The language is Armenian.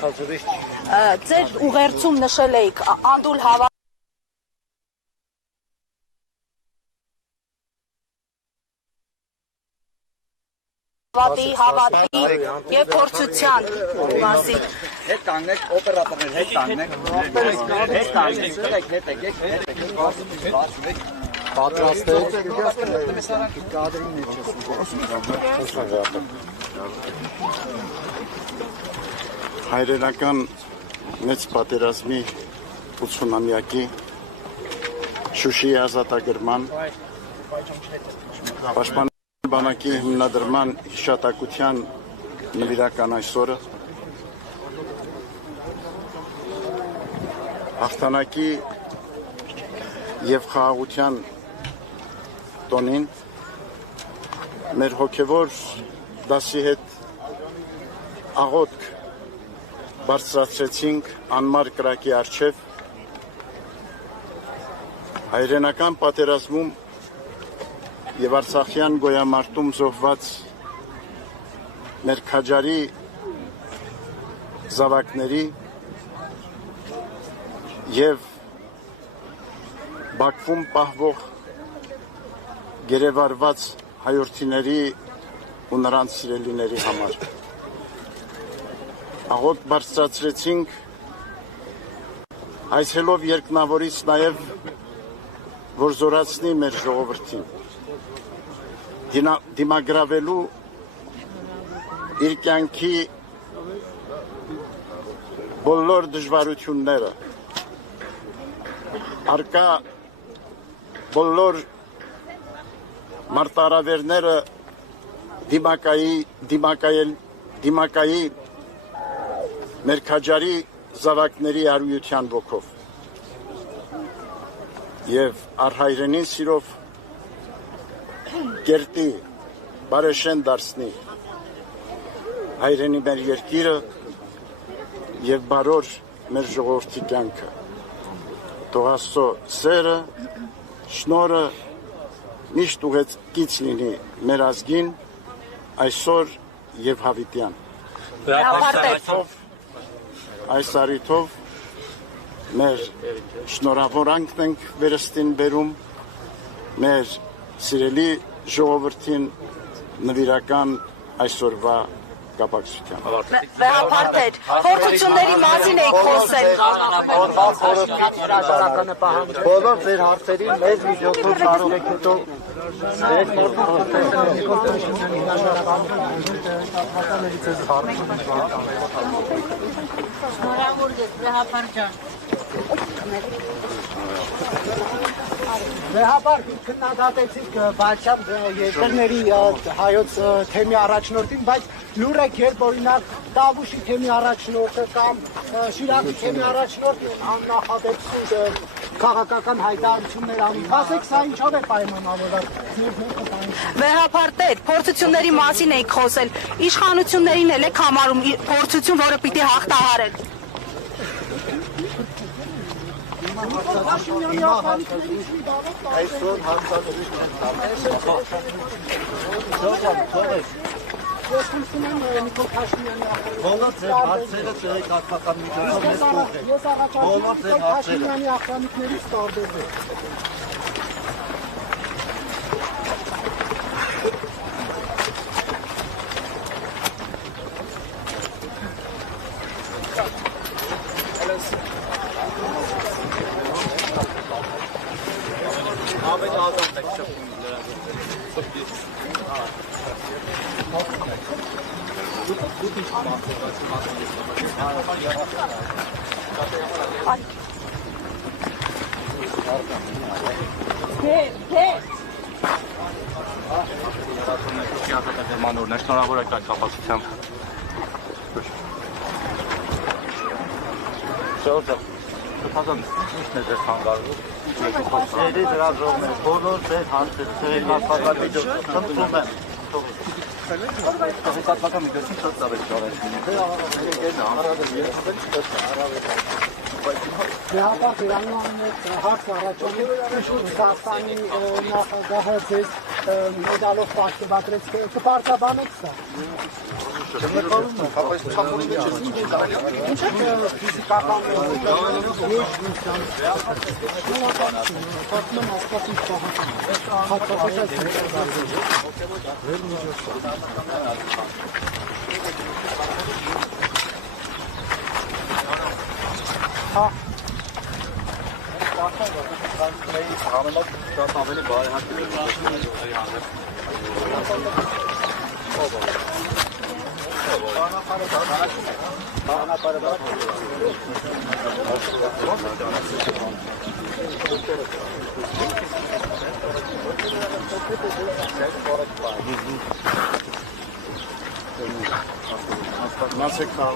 Ձեր ուղերձում նշել էիք անդուլ հավատի եւ փորձության մասին։ Հետ կանգնեք, օպերատորներ, հետ կանգնեք, պատրաստեք, կադրի մեջ հայրենական մեծ պատերազմի 80-ամյակի Շուշիի ազատագրման պաշտպանության բանակի հիմնադրման հիշատակության նվիրական այսօրը հաղթանակի եւ խաղաղության տոնին մեր հոգևոր դասի հետ աղոթք բարձրացրեցինք անմար կրակի առջև հայրենական պատերազմում եւ արցախյան գոյամարտում զոհված մեր քաջարի զավակների եւ Բաքվում պահվող գերեվարված հայրենիների ու նրանց սիրելիների համար աղոթք բարձրացրեցինք այցելով երկնավորից նաեւ որ զորացնի մեր ժողովրդին դիմագրավելու իր կյանքի բոլոր դժվարությունները արկա բոլոր մարտահրավերները դիմակայի մեր քաջարի զավակների արույության ոգով եւ առհայրենին սիրով կերտի բարեշեն դարձնի հայրենի մեր երկիրը եւ բարոր մեր ժողովրդի կյանքը թող Աստծո սերը շնորհը միշտ ուղեկից լինի մեր ազգին այսօր եւ հավիտյան այս առիթով մեր շնորհավորանքն ենք վերստին բերում մեր սիրելի ժողովրդին նվիրական այսօրվա կապակցությամբ։ Վեհապարտեր, փորձությունների մասին եք խոսել։ Բոլոր ձեր հարցերին մեր միջոցով կարող եք հետո Վեհապարտ քննադատեցիք Բալչյան երկրների հայոց թեմի առաջնորդին, բայց լուր եք երբ օրինակ Տավուշի թեմի առաջնորդը կամ Շիրակի թեմի առաջնորդը աննախադեպ քաղաքական հայտարարություններ անում։ Ասեք, սա ինչով է պայմանավորված։ Վեհապարտեր, փորձությունների մասին եք խոսել։ Իշխանություններին էլ եք համարում փորձություն, որը պիտի հաղթահարեն։ Այսօր հարցադրիչ բոլոր ձեր հարցերը ձեր կարգական միջոցով մեզ կողեք։ Բոլոր ձեր հարցերը։ Շնորհավոր եք այդ կապակցությամբ։ Շնորհակալ եմ։ Ինչն է ձեր խանգարվում։ Ձերի դրաժողներ, բոլոր ձեր հարցերը, ձեր հաստատամիջոցը խնդրում եմ։ Հաստատամիջոցին շատ ծավալ ճարեցին։ Դեպի Իրանից հարց առաջանում Ռուսաստանի նախագահը ձեզ մեդալով պաշտպանեց կպարտաբանեք սա։ Ինչ է ֆիզիկական Մացեք խաղ։